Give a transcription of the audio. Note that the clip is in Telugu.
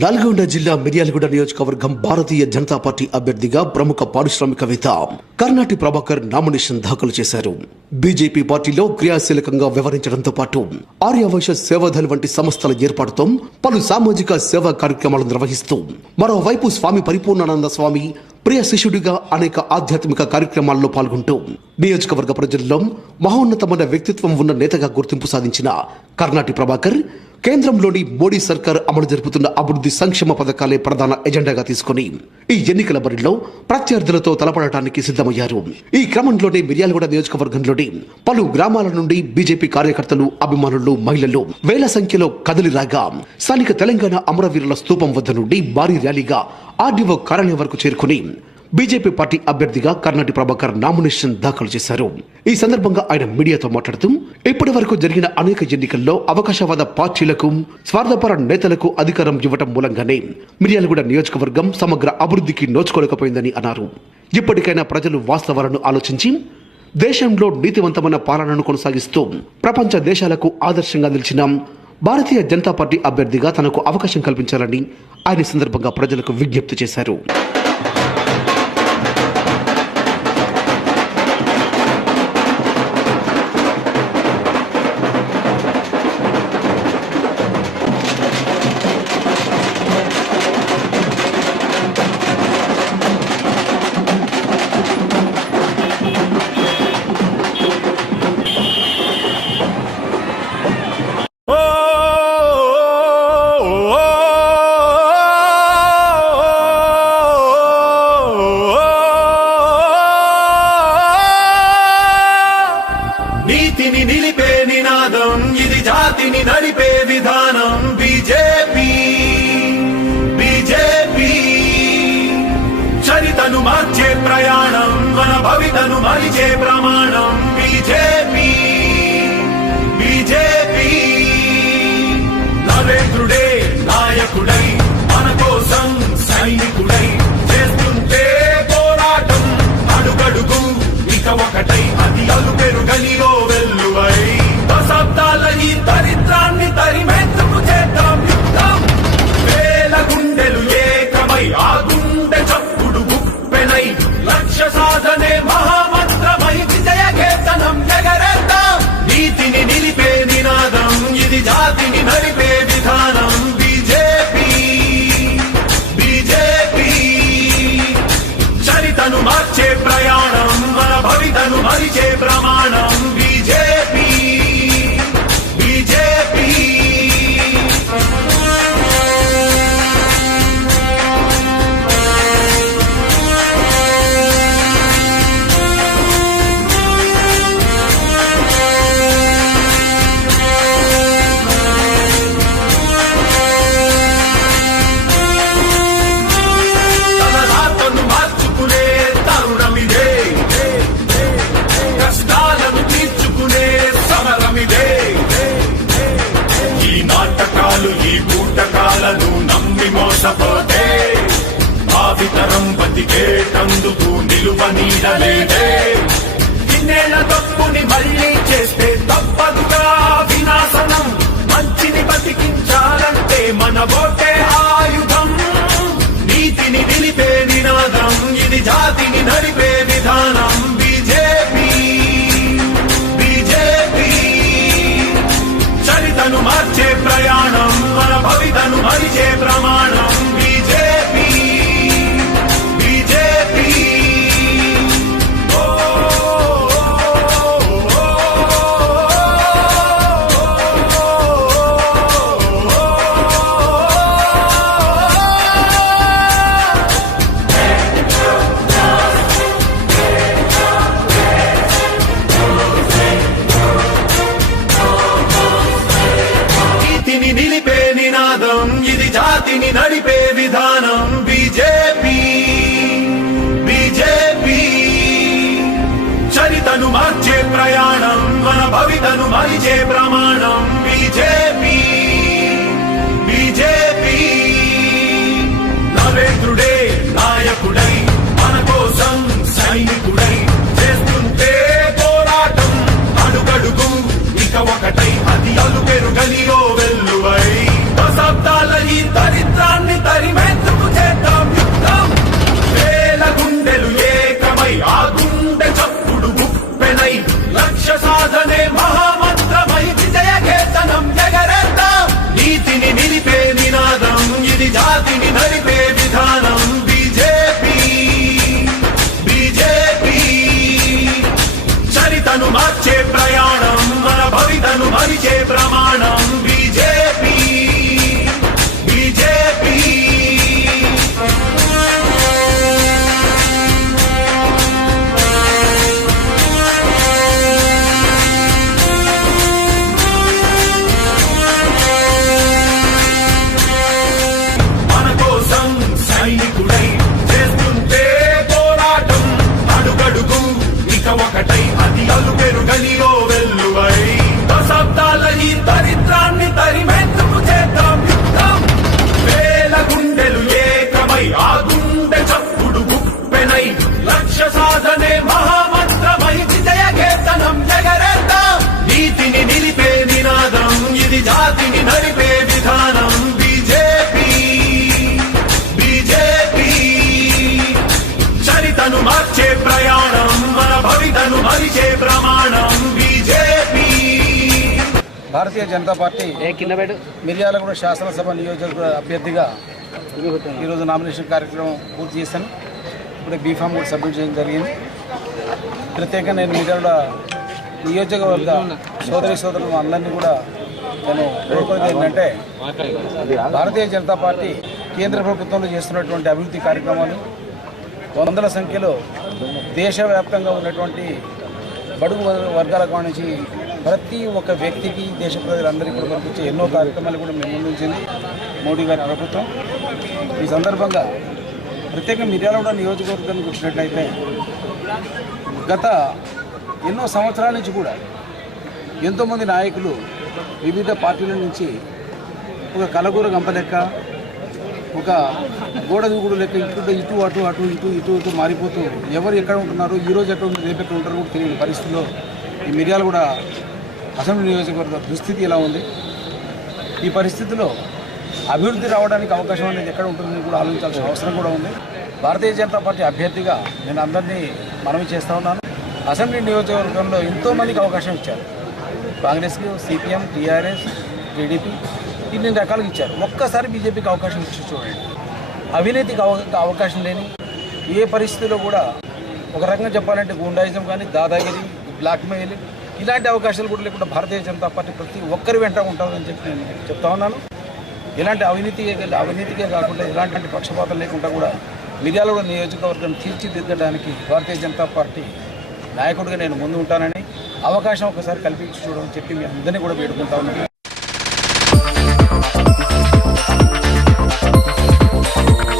నల్గొండ జిల్లా మిర్యాలగూడ నియోజకవర్గం భారతీయ జనతా పార్టీ అభ్యర్థిగా ప్రముఖ పారిశ్రామికవేత్త కర్నాటి ప్రభాకర్ నామినేషన్ దాఖలు చేశారు. బీజేపీ పార్టీలో క్రియాశీలకంగా వ్యవహరించడంతో పాటు ఆర్యవైశ్య సేవాదళ్ వంటి సంస్థల ఏర్పాటుతో పలు సామాజిక సేవా కార్యక్రమాలు నిర్వహిస్తూ మరోవైపు స్వామి పరిపూర్ణానంద స్వామి ప్రియ శిష్యుడిగా అనేక ఆధ్యాత్మిక కార్యక్రమాల్లో పాల్గొంటూ నియోజకవర్గ ప్రజల్లో మహోన్నతమైన వ్యక్తిత్వం ఉన్న నేతగా గుర్తింపు సాధించిన కర్నాటి ప్రభాకర్ కేంద్రంలోని మోడీ సర్కార్ అమలు జరుపుతున్న అభివృద్ధి సంక్షేమ పథకాలే ప్రధాన ఎజెండాగా తీసుకుని ఈ ఎన్నికల బరిలో ప్రత్యర్థులతో తలపడటానికి సిద్ధమయ్యారు. ఈ క్రమంలోనే మిర్యాలగూడ నియోజకవర్గంలోని పలు గ్రామాల నుండి బీజేపీ కార్యకర్తలు, అభిమానులు, మహిళలు వేల సంఖ్యలో కదిలి రాగా స్థానిక తెలంగాణ అమరవీరుల స్తూపం వద్ద నుండి భారీ ర్యాలీగా ఆర్డీఓ కార్యాలయం వరకు చేరుకుని బీజేపీ పార్టీ అభ్యర్థిగా కర్నాటి ప్రభాకర్ నామినేషన్ దాఖలు చేశారు. ఈ సందర్భంగా ఆయన మీడియాతో మాట్లాడుతూ ఇప్పటి వరకు జరిగిన అనేక ఎన్నికల్లో అవకాశవాద పార్టీలకు, స్వార్థపర నేతలకు అధికారం ఇవ్వటం మూలంగానే మిర్యాలగూడ నియోజకవర్గం సమగ్ర అభివృద్ధికి నోచుకోలేకపోయిందని అన్నారు. ఇప్పటికైనా ప్రజలు వాస్తవాలను ఆలోచించి దేశంలో నీతివంతమైన పాలనను కొనసాగిస్తూ ప్రపంచ దేశాలకు ఆదర్శంగా నిలిచిన భారతీయ జనతా పార్టీ అభ్యర్థిగా తనకు అవకాశం కల్పించాలని ఆయన సందర్భంగా ప్రజలకు విజ్ఞప్తి చేశారు. నీతిని నిలిపే నినాదం, ఇది జాతిని నడిపే విధానం. బీజేపీ బీజేపీ చరితను మార్చే ప్రయాణం, మన భవితను మలిచే ప్రమాణం. బీజేపీ బీజేపీ నరేంద్రుడే నాయకుడై మన కోసం సైనికుడై చేస్తుంటే పోరాటం అడుగడుగు ఇక ఒకటై అది అలు పెరుగనిలో వెల్లువై దశాబ్దాల ఈ దరిద్రాన్ని తరిమేందుకు చేద్దాం యుద్ధం. వేల గుండెలు ఏకమై ఆ గుండె చప్పుడు గుప్పెనై లక్ష్య సాధనే మహామంత్రమై విజయ కేతనం ఎగరేద్దాం. నీతిని నిలిపే నినాదం, ఇది జాతిని నడిపే విధానం. బీజేపీ బీజేపీ చరితను మార్చే ప్రయాణం, మన భవితను మరిచే ప్రమాణం. బీజేపీ బీజేపీ తలరాతను మార్చుకునే తరుణమిదే, కష్టాలను తీర్చుకునే సమరమిదే. ఈ నాటకాలు, ఈ బూటకాలను నమ్మి మోసపోతే భావితరం బతికేటందుకు నిలువ నీడలేదే. ఇన్నేళ్ల తప్పుని మళ్ళీ చేస్తే తప్పదుగా వినాశనం. మంచిని బతికించాలంటే మన ఓటే ఆయుధం. నీతిని నిలిపే నినాదం, ఇది జాతిని నడిపే విధానం. బీజేపీ బీజేపీ చరితను మార్చే ప్రయాణం, మన భవితను మరిచే ప్రమాణం. బీజేపీ బీజేపీ నీతిని నిలిపే నినాదం, ఇది జాతిని నడిపే విధానం. బీజేపీ బీజేపీ చరితను మార్చే ప్రయాణం, మన భవితను మరిచే ప్రమాణం. బీజేపీ బీజేపీ నరేంద్రుడే నాయకుడై మన కోసం సైనికుడై చేస్తుంటే పోరాటం అడుగడుగు ఇక ఒకటై అది అలు పెరుగనిలో వెల్లువై దశాబ్దాల ఈ దరిద్రాన్ని భారతీయ జనతా పార్టీ మిర్యాలగూడ శాసనసభ నియోజకవర్గ అభ్యర్థిగా ఈరోజు నామినేషన్ కార్యక్రమం పూర్తి చేశాను. ఇప్పుడే బీఫామ్ కూడా సబ్మిట్ చేయడం జరిగింది. ప్రత్యేకంగా నేను మిర్యాలగూడ నియోజకవర్గ సోదరులు అందరినీ కూడా నేను కోరుకునేది ఏంటంటే, భారతీయ జనతా పార్టీ కేంద్ర ప్రభుత్వంలో చేస్తున్నటువంటి అభివృద్ధి కార్యక్రమాలు వందల సంఖ్యలో దేశవ్యాప్తంగా ఉన్నటువంటి బడుగు వర్గాల నుంచి ప్రతి ఒక్క వ్యక్తికి దేశ ప్రజలందరికీ కూడా పంపించే ఎన్నో కార్యక్రమాలు కూడా మేము ముందుంచింది మోడీ గారి ప్రభుత్వం. ఈ సందర్భంగా ప్రత్యేకంగా మిర్యాలగూడ నియోజకవర్గానికి వచ్చినట్లయితే గత ఎన్నో సంవత్సరాల నుంచి కూడా ఎంతోమంది నాయకులు వివిధ పార్టీల నుంచి ఒక కలగూర గంప లెక్క, ఒక గోడ దూకుడు లెక్క ఇటు అటు మారిపోతూ ఎవరు ఎక్కడ ఉంటున్నారు, ఈరోజు ఎక్కడ ఉంటారు, రేపు ఎక్కడ ఉంటారు కూడా తెలియని పరిస్థితుల్లో ఈ మిర్యాలగూడ అసెంబ్లీ నియోజకవర్గ దుస్థితి ఎలా ఉంది. ఈ పరిస్థితిలో అభివృద్ధి రావడానికి అవకాశం అనేది ఎక్కడ ఉంటుందని కూడా ఆలోచించాల్సిన అవసరం కూడా ఉంది. భారతీయ జనతా పార్టీ అభ్యర్థిగా నేను అందరినీ మనవి చేస్తూ ఉన్నాను. అసెంబ్లీ నియోజకవర్గంలో ఎంతోమందికి అవకాశం ఇచ్చారు. కాంగ్రెస్కి, సిపిఎం, టీఆర్ఎస్, టీడీపీ ఇన్ని రకాలుగా ఇచ్చారు. ఒక్కసారి బీజేపీకి అవకాశం ఇచ్చి చూడండి. అవినీతికి అవకాశం లేని, ఏ పరిస్థితిలో కూడా ఒక రకంగా చెప్పాలంటే గూండాయిజం కానీ, దాదాగిరి, బ్లాక్మెయిల్ ఇలాంటి అవకాశాలు కూడా లేకుండా భారతీయ జనతా పార్టీ ప్రతి ఒక్కరి వెంట ఉంటుందని చెప్పి నేను చెప్తా ఉన్నాను. ఇలాంటి అవినీతికే కాకుండా ఇలాంటి పక్షపాతం లేకుండా కూడా మిర్యాలగూడ నియోజకవర్గం తీర్చిదిద్దడానికి భారతీయ జనతా పార్టీ నాయకుడిగా నేను ముందు ఉంటానని, అవకాశం ఒకసారి కల్పించి చూడమని చెప్పి మీ అందరినీ కూడా వేడుకుంటా ఉన్నాను.